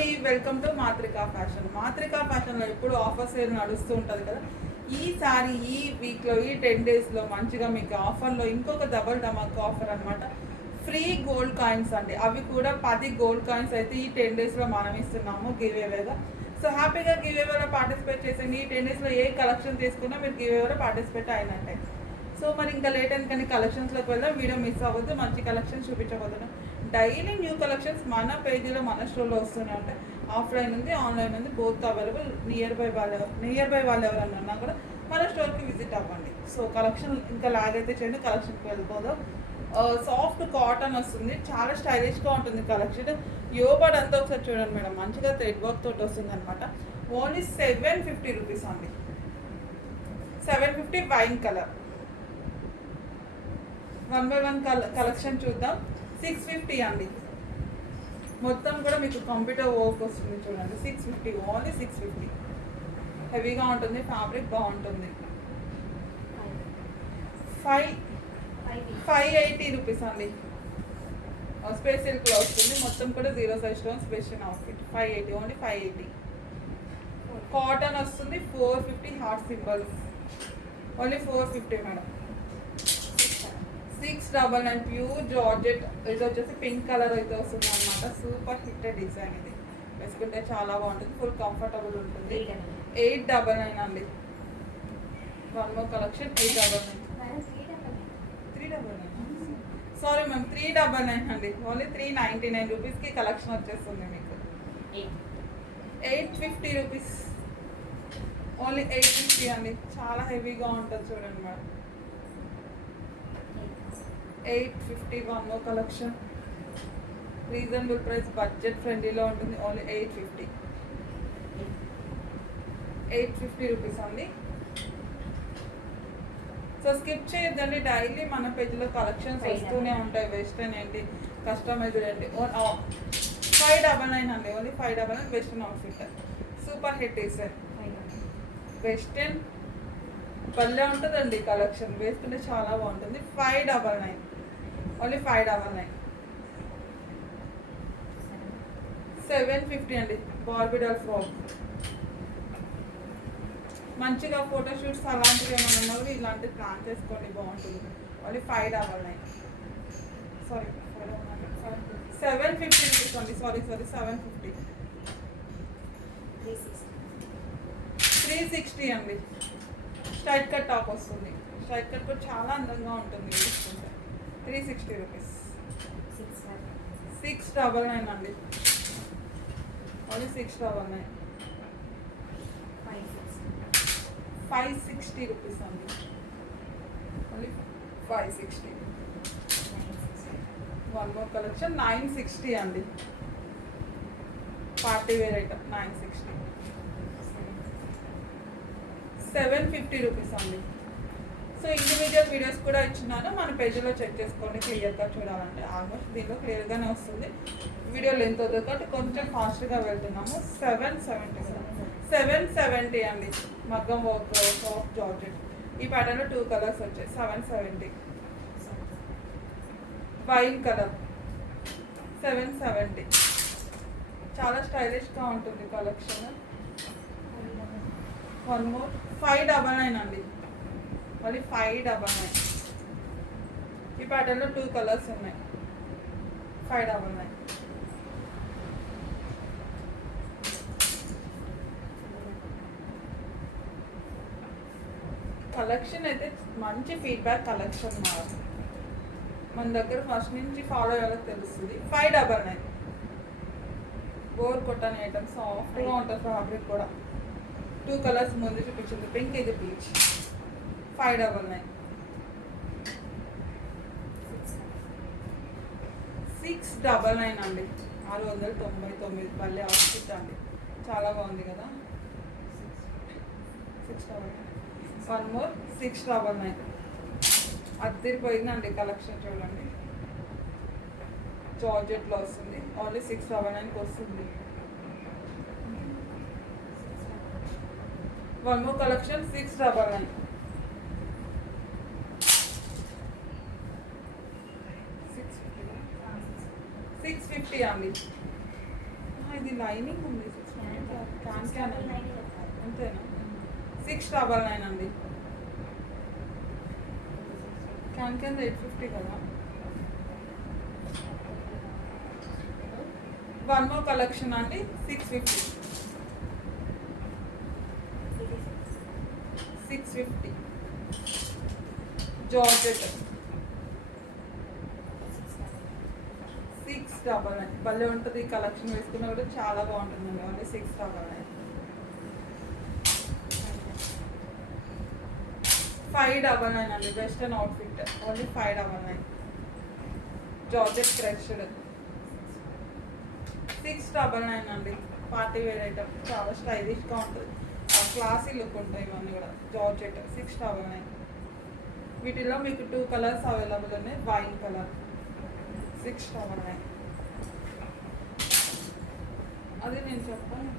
అండి, welcome to మాత్రికా fashion. మాత్రికా ఫ్యాషన్లో ఎప్పుడు ఆఫర్ సేల్ నడుస్తూ ఉంటుంది కదా. ఈసారి ఈ వీక్లో ఈ 10 డేస్లో మంచిగా మీకు ఆఫర్లో ఇంకొక డబల్ ధమాకా ఆఫర్ అనమాట. ఫ్రీ గోల్డ్ కాయిన్స్ అండి. అవి కూడా 10 గోల్డ్ కాయిన్స్ అయితే ఈ 10 డేస్లో మనం ఇస్తున్నాము గివేవేగా. సో హ్యాపీగా గివేవేలో పార్టిసిపేట్ చేసండి. ఈ 10 డేస్లో ఏ కలెక్షన్ తీసుకున్నా మీరు గివేవేలో పార్టిసిపేట్ అయినట్టే. సో మరి ఇంకా లేట్ అని కానీ కలెక్షన్స్లోకి వెళ్దాం. వీడియో మిస్ అవ్వద్దు, మంచి కలెక్షన్ చూపించబోతున్నాం. డైలీ న్యూ కలెక్షన్స్ మన పేజీలో మన స్టోర్లో వస్తూనే ఉంటాయి. ఆఫ్లైన్ ఉంది, ఆన్లైన్ ఉంది, బోత్ అవైలబుల్. నియర్ బై వాళ్ళు ఎవరన్నా ఉన్నా కూడా మన స్టోర్కి విజిట్ అవ్వండి. సో కలెక్షన్ ఇంకా లాగ్ అయితే చేయండి, కలెక్షన్కి వెళ్ళిపోదాం. సాఫ్ట్ కాటన్ వస్తుంది, చాలా స్టైలిష్గా ఉంటుంది కలెక్షన్. యోబడ్ అంతా ఒకసారి చూడండి మేడం, మంచిగా థ్రెడ్ వర్క్ తోటి వస్తుంది అనమాట. ఓన్లీ 750 రూపీస్ అండి. 750 వైన్ కలర్. 1 by 1 కలెక్షన్ చూద్దాం. 650 అండి. మొత్తం కూడా మీకు కంప్యూటర్ వర్క్ వస్తుంది చూడండి. 650, ఓన్లీ 650. హెవీగా ఉంటుంది, ఫ్యాబ్రిక్ బాగుంటుంది. 580 రూపీస్ అండి. స్పెషల్గా వస్తుంది, మొత్తం కూడా 0 size stone special outfit. 580, only 580. Cotton వస్తుంది, 450 heart symbols, only 450 madam. 699 pure georgette. ఇది వచ్చేసి పింక్ కలర్ అయితే వస్తుంది అనమాట. Super hit design. ఇది వేసుకుంటే చాలా బాగుంటుంది, ఫుల్ కంఫర్టబుల్ ఉంటుంది. 899 అండి. One more collection 899. 399, sorry ma'am, 399 అండి. ఓన్లీ 399 రూపీస్కి కలెక్షన్ వచ్చేస్తుంది మీకు. 850 రూపీస్, ఓన్లీ 850 అండి. చాలా హెవీగా ఉంటుంది చూడండి madam. 850. One more collection. Reasonable price, budget ఫ్రెండ్లీలో ఉంటుంది. ఓన్లీ 850. 850 రూపీస్ అండి. సో స్కిప్ చేయొద్దండి, డైలీ మన పేజ్లో కలెక్షన్స్ వస్తూనే ఉంటాయి. వెస్టర్న్ ఏంటి, కస్టమైజ్డ్ ఏంటి. 599 అండి. Only 599. Western outfit, super hit design. Western పల్లె ఉంటుందండి కలెక్షన్, వేసుకుంటే చాలా బాగుంటుంది. 599, ఓన్లీ 599. 750 అండి. Barbie doll frock. మంచిగా ఫోటోషూట్స్ అలాంటివి ఏమైనా ఉన్నా కూడా ఇలాంటివి ప్లాన్ చేసుకోండి, బాగుంటుంది. ఓన్లీ 599. సారీ 750 రూపీస్ అండి. సారీ 750. 360 అండి. స్ట్రైట్ కట్ టాప్ వస్తుంది. స్ట్రైట్ కట్ కూడా చాలా అందంగా ఉంటుంది వేసుకుంటే. 360 రూపీస్. 699 అండి. ఓన్లీ 699. 560 రూపీస్ అండి. ఓన్లీ 560. వన్ మోర్ కలెక్షన్ 960 అండి. Party wear item 960. 750 రూపీస్ అండి. సో ఇండివిజువల్ వీడియోస్ కూడా ఇచ్చినాను, మన పేజీలో చెక్ చేసుకోండి. క్లియర్గా చూడాలంటే ఆల్మోస్ట్ దీనిలో క్లియర్గానే వస్తుంది. వీడియో లెంత్ అవుతుంది కాబట్టి కొంచెం ఫాస్ట్గా వెళ్తున్నాము. 770 అండి. మగ్గం వర్క్, సాఫ్ట్ జార్జెట్. ఈ ప్యాటర్న్లో 2 కలర్స్ వచ్చాయి. 770. Wine colour 770. చాలా స్టైలిష్గా ఉంటుంది కలెక్షన్. వన్ మోర్ 599 అండి. మళ్ళీ 599. ఈ ప్యాటర్న్లో 2 కలర్స్ ఉన్నాయి. 599. కలెక్షన్ అయితే మంచి ఫీడ్బ్యాక్ కలెక్షన్ మన దగ్గర ఫస్ట్ నుంచి ఫాలో అయ్యేలా తెలుస్తుంది. 599. బోర్ కొట్టని ఐటమ్, సాఫ్ట్గా ఉంటుంది ఫ్యాబ్రిక్ కూడా. 2 కలర్స్ ముందు చూపించింది, పింక్, ఇది పీచ్. 599. 699 అండి. 699. భలే అవుట్ఫిట్ అండి, చాలా బాగుంది కదా. 699. One more 699. అద్దరిపోయిందండి కలెక్షన్ చూడండి. జార్జెట్లో వస్తుంది. ఓన్లీ 699కి వస్తుంది. One more collection 699. 650 అండి. ఇది ఇది లైనింగ్ ఉంది క్యాన్ క్యాన్ అంతేనా 699 అండి క్యాన్ క్యాన్ 850 కదా. వన్ మోర్ కలెక్షన్ అండి 650 జార్జెట్ 699 భలే ఉంటుంది. ఈ కలెక్షన్ వేసుకున్నా కూడా చాలా బాగుంటుందండి. ఓన్లీ 699. 599 అండి western outfit only 599. Georgette crushed 699 అండి. పార్టీ వేర్ ఐటమ్ చాలా స్టైలిష్గా ఉంటుంది. క్లాసీ లుక్ ఉంటాయి ఇవన్నీ కూడా. జార్జెట్ 699. వీటిలో మీకు 2 కలర్స్ అవైలబుల్ ఉన్నాయి. Wine colour 699. అది నేను చెప్పాను.